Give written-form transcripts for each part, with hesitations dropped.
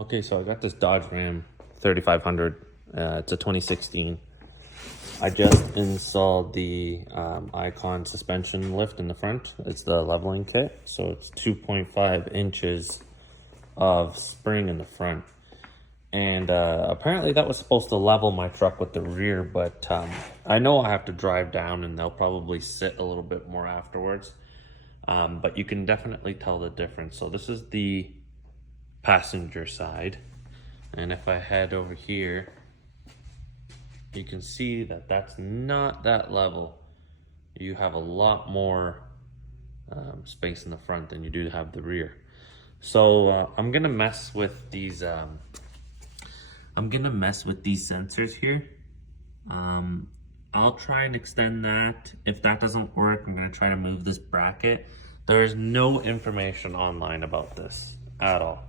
Okay, so I got this Dodge Ram 3500. It's a 2016. I just installed the Icon suspension lift in the front. It's the leveling kit. So it's 2.5 inches of spring in the front. And apparently that was supposed to level my truck with the rear, but I know I have to drive down and they'll probably sit a little bit more afterwards. But you can definitely tell the difference. So this is the passenger side, and if I head over here, you can see that that's not that level. You have a lot more space in the front than you do have the rear. So I'm gonna mess with these sensors here. I'll try and extend that. If that doesn't work, I'm gonna try to move this bracket. There is no information online about this at all.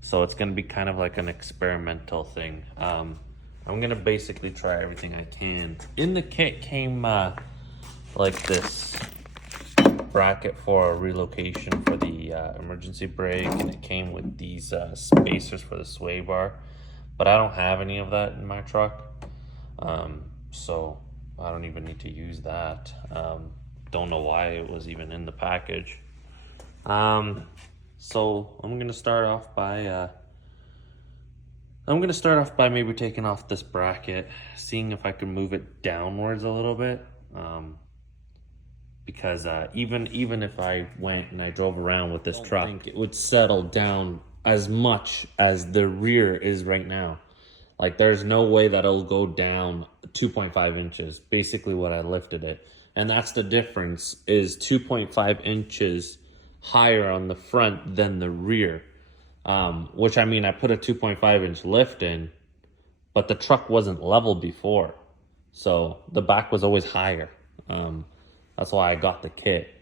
So it's gonna be kind of like an experimental thing. I'm gonna basically try everything I can. In the kit came like this bracket for a relocation for the emergency brake, and it came with these spacers for the sway bar. But I don't have any of that in my truck. So I don't even need to use that. Don't know why it was even in the package. So I'm gonna start off by maybe taking off this bracket, seeing if I can move it downwards a little bit. Because even if I went and I drove around with this truck, I think it would settle down as much as the rear is right now. Like there's no way that it'll go down 2.5 inches, basically what I lifted it. And that's the difference, is 2.5 inches higher on the front than the rear. Which I mean, I put a 2.5 inch lift in, but the truck wasn't level before. So the back was always higher. That's why I got the kit.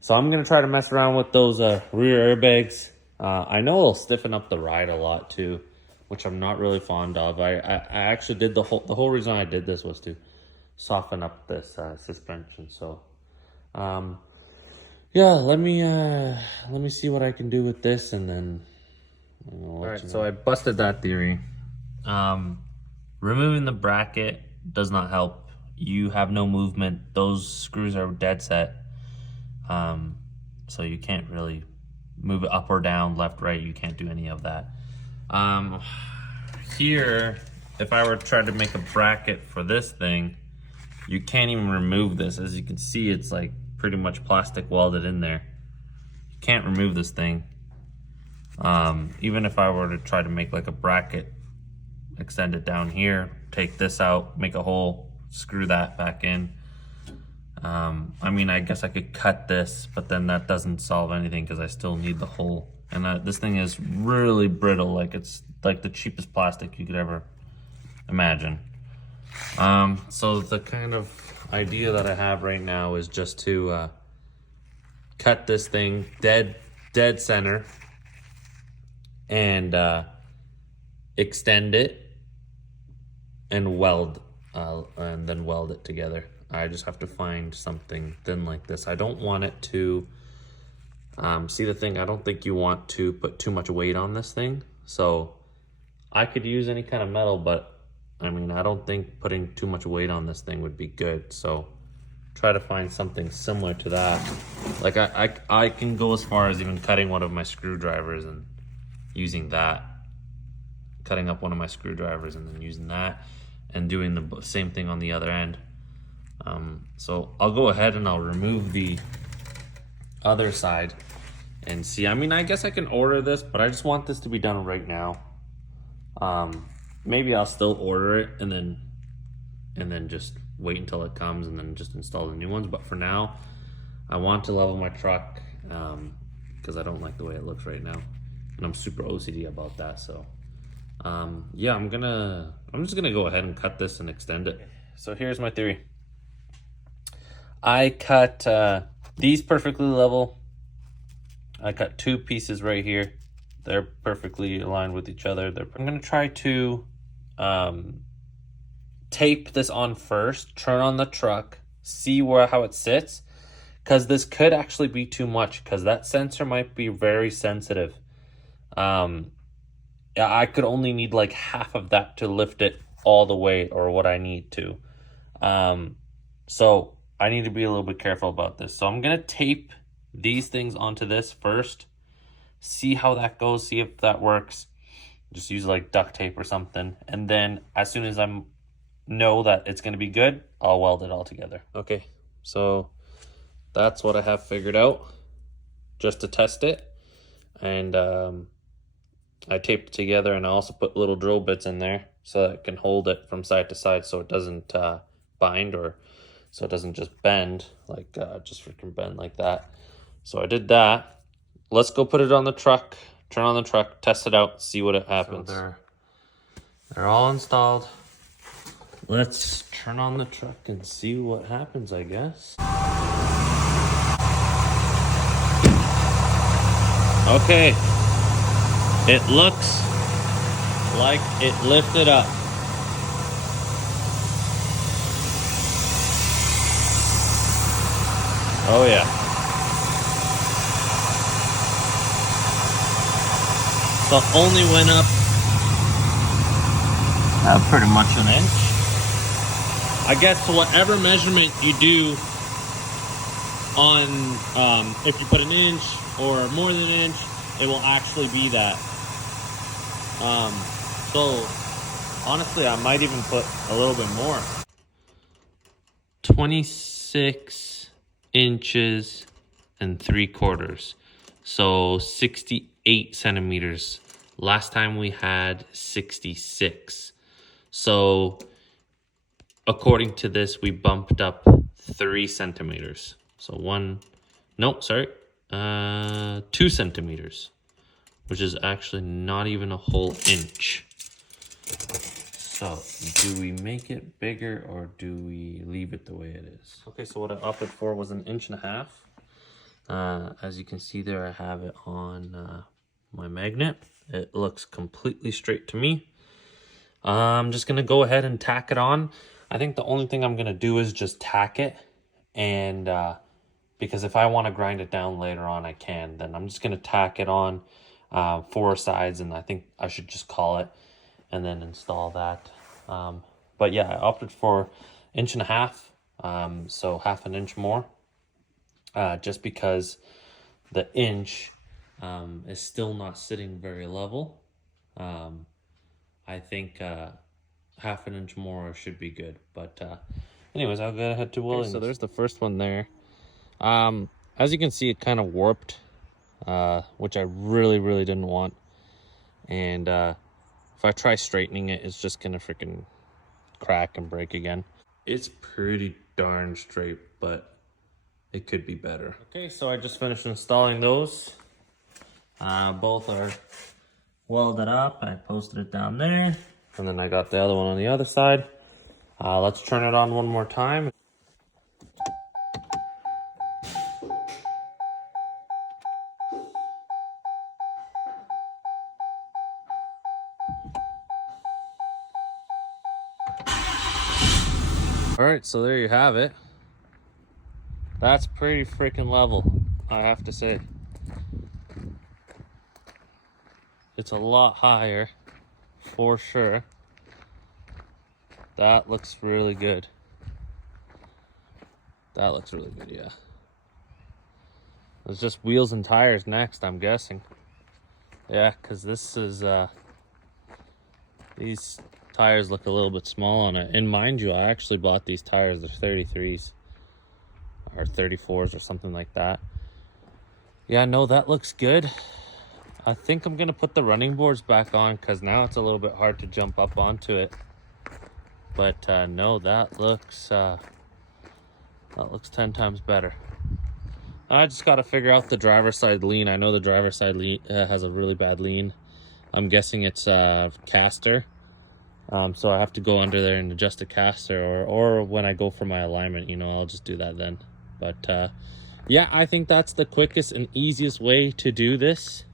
So I'm gonna try to mess around with those rear airbags. I know it'll stiffen up the ride a lot too, which I'm not really fond of. I actually did the whole reason I did this was to soften up this suspension. So yeah, let me see what I can do with this, and then all right. So I busted that theory. Removing the bracket does not help. You have no movement. Those screws are dead set. So you can't really move it up or down, left, right. You can't do any of that. Here, if I were to try to make a bracket for this thing, you can't even remove this. As you can see, it's like pretty much plastic welded in there. You can't remove this thing. Even if I were to try to make like a bracket, extend it down here, take this out, make a hole, screw that back in. I mean, I guess I could cut this, but then that doesn't solve anything because I still need the hole. And this thing is really brittle, like it's like the cheapest plastic you could ever imagine. So the kind of idea that I have right now is just to cut this thing dead center and extend it and weld and then weld it together. I just have to find something thin like this. I don't want it to see the thing. I don't think you want to put too much weight on this thing. So I could use any kind of metal, but I mean, I don't think putting too much weight on this thing would be good. So try to find something similar to that. Like I can go as far as even cutting one of my screwdrivers and using that, cutting up one of my screwdrivers and then using that and doing the same thing on the other end. So I'll go ahead and I'll remove the other side and see. I mean, I guess I can order this, but I just want this to be done right now. Maybe I'll still order it and then just wait until it comes and then just install the new ones. But for now, I want to level my truck because I don't like the way it looks right now, and I'm super OCD about that. So yeah, I'm just gonna go ahead and cut this and extend it. So here's my theory. I cut these perfectly level. I cut two pieces right here. They're perfectly aligned with each other. I'm gonna try to tape this on first, turn on the truck, see how it sits, because this could actually be too much, because that sensor might be very sensitive. I could only need like half of that to lift it all the way, or what I need to. So I need to be a little bit careful about this. So I'm gonna tape these things onto this first, see how that goes, see if that works. Just use like duct tape or something, and then as soon as I know that it's gonna be good, I'll weld it all together. Okay, so that's what I have figured out just to test it. And I taped it together, and I also put little drill bits in there so that it can hold it from side to side, so it doesn't bind, or so it doesn't just bend, like just freaking bend like that. So I did that. Let's go put it on the truck, turn on the truck, test it out, see what happens. So they're all installed. Let's turn on the truck and see what happens, I guess. Okay, it looks like it lifted up. Oh yeah. So only went up pretty much an inch. I guess whatever measurement you do on, if you put an inch or more than an inch, it will actually be that. So honestly, I might even put a little bit more. 26 inches and 3/4. So 68 centimeters. Last time we had 66. So according to this, we bumped up 3 centimeters. So 2 centimeters, which is actually not even a whole inch. So do we make it bigger, or do we leave it the way it is? Okay, so what I opted for was 1.5 inches. As you can see there, I have it on my magnet. It looks completely straight to me. I'm just gonna go ahead and tack it on. I think the only thing I'm gonna do is just tack it, and because if I want to grind it down later on, I can. Then I'm just gonna tack it on 4 sides, and I think I should just call it and then install that. But yeah, I opted for 1.5 inches, so 1/2 inch more, just because the inch is still not sitting very level. I think 1/2 inch more should be good. But anyways, I'll go ahead to welding. Okay, so there's the first one there. As you can see, it kind of warped, which I really didn't want. And if I try straightening it, it's just gonna freaking crack and break again. It's pretty darn straight, but it could be better. Okay, so I just finished installing those. Both are welded up. I posted it down there, and then I got the other one on the other side. Let's turn it on one more time. All right, so there you have it. That's pretty freaking level, I have to say. It's a lot higher, for sure. That looks really good. That looks really good, yeah. It's just wheels and tires next, I'm guessing. Yeah, because this is, these tires look a little bit small on it. And mind you, I actually bought these tires. They're 33s or 34s or something like that. Yeah, no, that looks good. I think I'm gonna put the running boards back on, because now it's a little bit hard to jump up onto it. But no, that looks 10 times better. I just got to figure out the driver's side lean. I know the driver's side lean has a really bad lean. I'm guessing it's caster. So I have to go under there and adjust the caster, or when I go for my alignment, you know, I'll just do that then. But yeah, I think that's the quickest and easiest way to do this.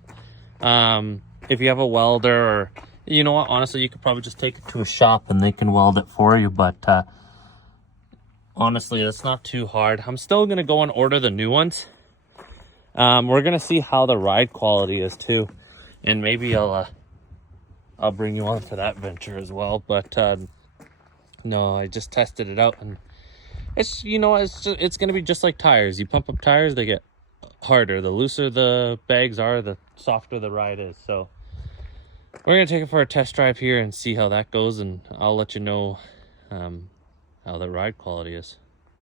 If you have a welder, or you know what, honestly, you could probably just take it to a shop and they can weld it for you. But honestly, that's not too hard. I'm still gonna go and order the new ones. We're gonna see how the ride quality is too, and maybe I'll I'll bring you on to that venture as well. But no, I just tested it out, and it's, you know, it's gonna be just like tires. You pump up tires, they get harder. The looser the bags are, the softer the ride is. So we're gonna take it for a test drive here and see how that goes, and I'll let you know how the ride quality is.